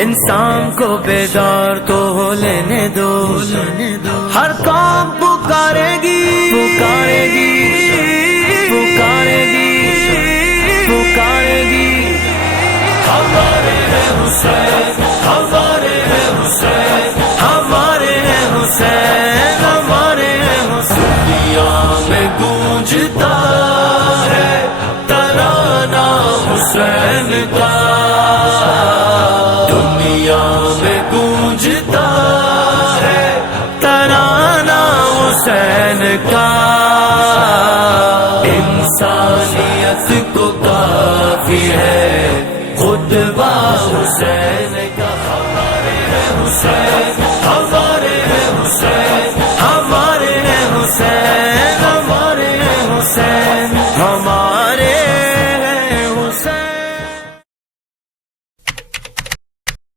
انسان کو بیدار تو ہو لینے دو، ہر قوم پکارے گی پکارے گی پکارے گی پکارے گی، ہمارے ہیں حسین ہمارے ہیں حسین ہمارے ہیں حسین ہمارے ہیں حسین، دنیا میں گونجتا ہے ترانہ حسین کا، دنیا میں گونجتا ہے ترانہ حسین کا۔